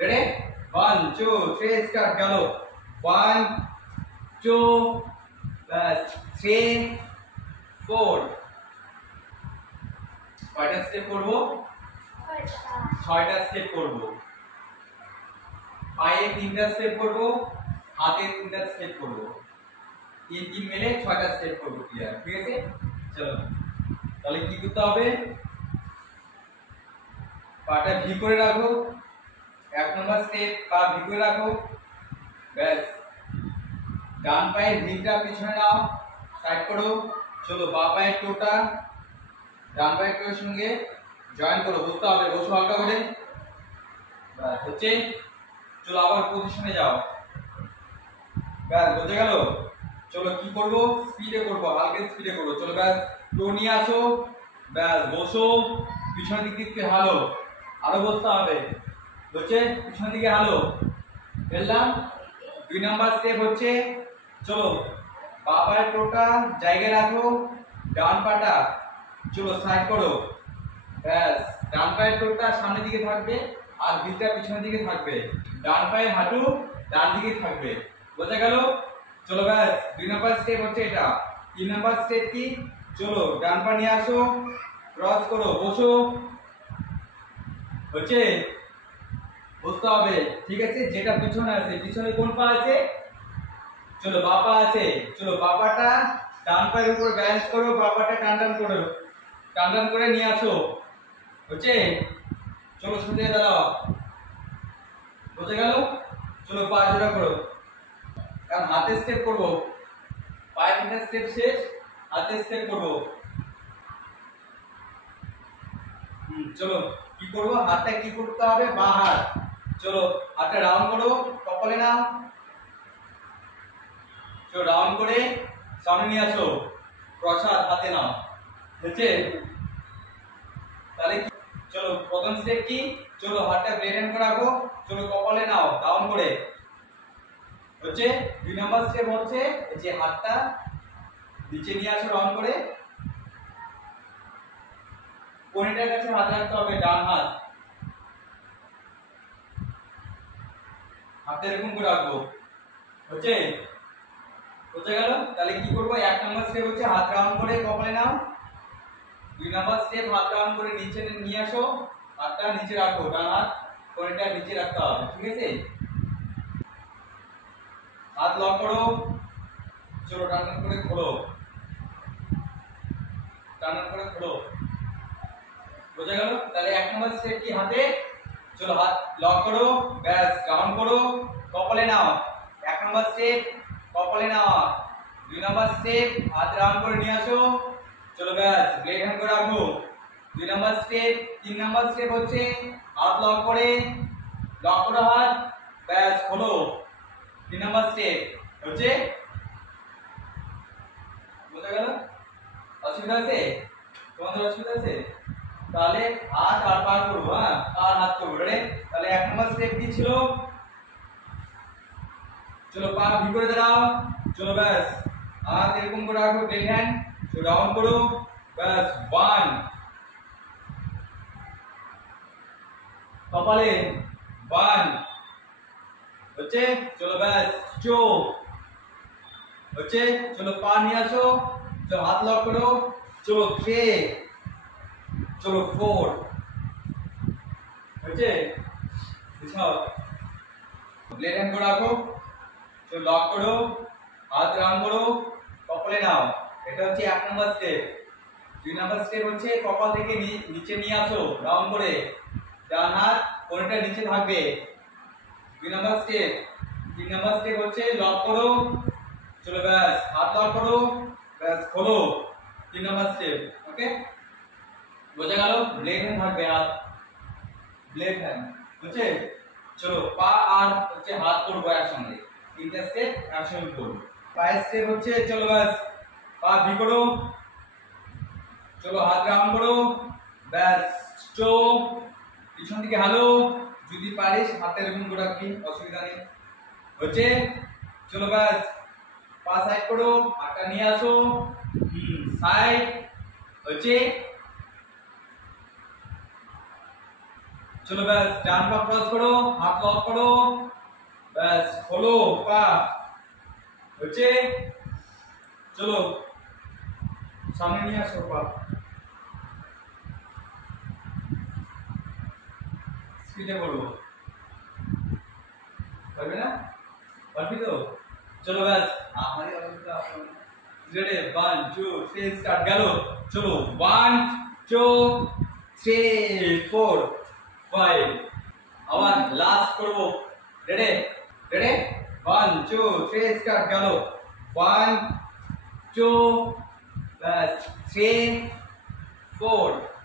ready 1 2 3 start গেল 1 2 3 4 কয়টা step করব ছয়টা স্টেপ করব পায়ে তিনটা স্টেপ করব হাতে তিনটা স্টেপ করব তিন তিন মিলে ছয়টা স্টেপ করব ক্লিয়ার ঠিক আছে চলো তাহলে কি করতে হবে পাটা ভি করে রাখো এক নম্বর স্টেপ পা ভি করে রাখো ব্যাস ডান পায়ের ভিটা পিছনে নাও সাইড করো চলো বাঁ পায়ের টোটা ডান পায়ের টোর সঙ্গে জয়েন করো বুঝতে হবে বসো হালকা করে ব্যাস হচ্ছে চলো আবার পজিশনে যাও ব্যাস বুঝে গেল চলো কি করব স্পিডে করব হালকা স্পিডে করব চলো ব্যাস টো নিয়ে আসো ব্যাস বসো পিছন দিক দিকে হালো আরো বসতে হবে হচ্ছে পিছন দিকে হালো ফেললাম 2 নাম্বার স্টেপ হচ্ছে চলো বাঁ পায়ের টোটা জায়গায় রাখো ডান পাটা চলো সাইড করো ব্যাস ডান পায়ের টোটা সামনের দিকে থাকবে আর ভিটা পিছনের দিকে থাকবে ডান পায়ের হাঁটু ডান দিকে থাকবে বোঝা গেল চলো ব্যাস 2 নাম্বার স্টেপ হচ্ছে এটা 3 নাম্বার স্টেপ কি চলো ডান পা নিয়ে আসো ক্রস করো বসো হচ্ছে বুঝতে হবে ঠিক আছে যেটা পিছনে আছে পিছনে কোন পা আছে চলো বাঁ পা আছে চলো বাঁ পাটা ডান পায়ের উপর ব্যালেন্স করো বাঁ পাটা টান টান করে নিয়ে আসো হচ্ছে চলো সোজা দাঁড়াও বুঝে গেল চলো পা জোড়া করো কারণ হাতে স্টেপ করব পায়ে তিনটা স্টেপ শেষ হাতে স্টেপ করব চলো কি করব হাতটা কি করতে হবে বাঁ হাত চলো হাতটা রাউন্ড করো কপালে নাও চলো রাউন্ড করে সামনে নিয়ে আসো প্রসাদ হাতে নাও হচ্ছে তাহলে চলো প্রথম স্টেপ কি চলো হাতটা ব্লেড হ্যান্ড করে রাখো চলো কপালে নাও ডাউন করে হচ্ছে 2 নাম্বার স্টেপ হচ্ছে যে হাতটা নিচে নিয়ে আসো রাউন্ড করে কোণেটার কাছে হাত রাখতে হবে ডান হাত হাতটা এরকম করে রাখবো হচ্ছে বুঝে গেল তাহলে কি করব 1 নাম্বার স্টেপ হচ্ছে হাত রাউন্ড করে কপালে নাও 2 নাম্বার স্টেপ হাত রাউন্ড করে নিচে নিয়ে আসো হাতটা নিচে রাখো ডান হাত কোণেটা নিচে রাখতে হবে ঠিক আছে হাত লক করো চলো টান টান করে খোলো টান টান করে খোলো বুঝে গেল তাহলে 1 নাম্বার স্টেপ কি হাতে চলো হাত লক করো ব্যাস ডাউন করো কপালে নাও 1 নাম্বার স্টেপ কপালে নাও 2 নাম্বার স্টেপ হাত রাউন্ড করে নিয়ে আসো চলো ব্যাস ব্লেড হ্যান্ড করে রাখো 2 নাম্বার স্টেপ 3 নাম্বার স্টেপ হচ্ছে হাত লক করো হাত ব্যাস খোলো 3 নাম্বার স্টেপ হচ্ছে বুঝে গেল অসুবিধা আছে তোমাদের অসুবিধা আছে তাহলে হাত আর পা করবো হ্যাঁ আর হাত করবো রে তাহলে 1 নাম্বার স্টেপ কি ছিল চলো পা ভি করে দাঁড়াও চলো ব্যাস হাত এরকম করে রাখো ব্লেড হ্যান্ড চলো ডাউন করো ব্যাস 1 কপালে 1 হচ্ছে চলো ব্যাস 2 হচ্ছে চলো পা নিয়ে আসো চলো হাত লক করো চলো 3 চলো 4 হচ্ছে বিছাও ব্লেড হ্যান্ড করে রাখো চলো লক করো হাত রাউন্ড করো কপালে নাও এটা হচ্ছে 1 নাম্বার স্টেপ 2 নাম্বার স্টেপ হচ্ছে কপাল থেকে নিচে নিয়ে আসো রাউন্ড করে ডান হাত কোণটা নিচে থাকবে 2 নাম্বার স্টেপ 3 নাম্বার স্টেপ হচ্ছে লক করো চলো ব্যাস হাত লক করো ব্যাস খোলো 3 নাম্বার স্টেপ ওকে বোঝা গেল ব্লেড হ্যান্ড থাকবে হাত ব্লেড হ্যান্ড বুঝছে চলো পা আর হচ্ছে হাত করবো একসঙ্গে 3টা স্টেপ একসঙ্গে করবো পায়ের স্টেপ হচ্ছে চলো ব্যাস পা ভি করো চলো হাত রাউন্ড করো ব্যাস স্টো পিছন দিকে হালো যদি পারিস হাতে এরকম করে রাখবি অসুবিধা নেই হচ্ছে চলো ব্যাস পা সাইড করো হাতটা নিয়ে আসো সাইড হচ্ছে चलो बस डान पा क्रॉस करो, हाथ लॉक करो, बस खोलो पा बच्चे, चलो सामने नहीं आ पा स्पीडे बोलो পারবে না পারবি তো চলো ব্যাস আমারই অবস্থা রেডি 1 2 3 স্টার্ট গেল চলো 1 2 3 4 5 আবার লাস্ট করব রেডি রেডি 1 2 3 স্টার্ট গেল 1 2 বাস 3 4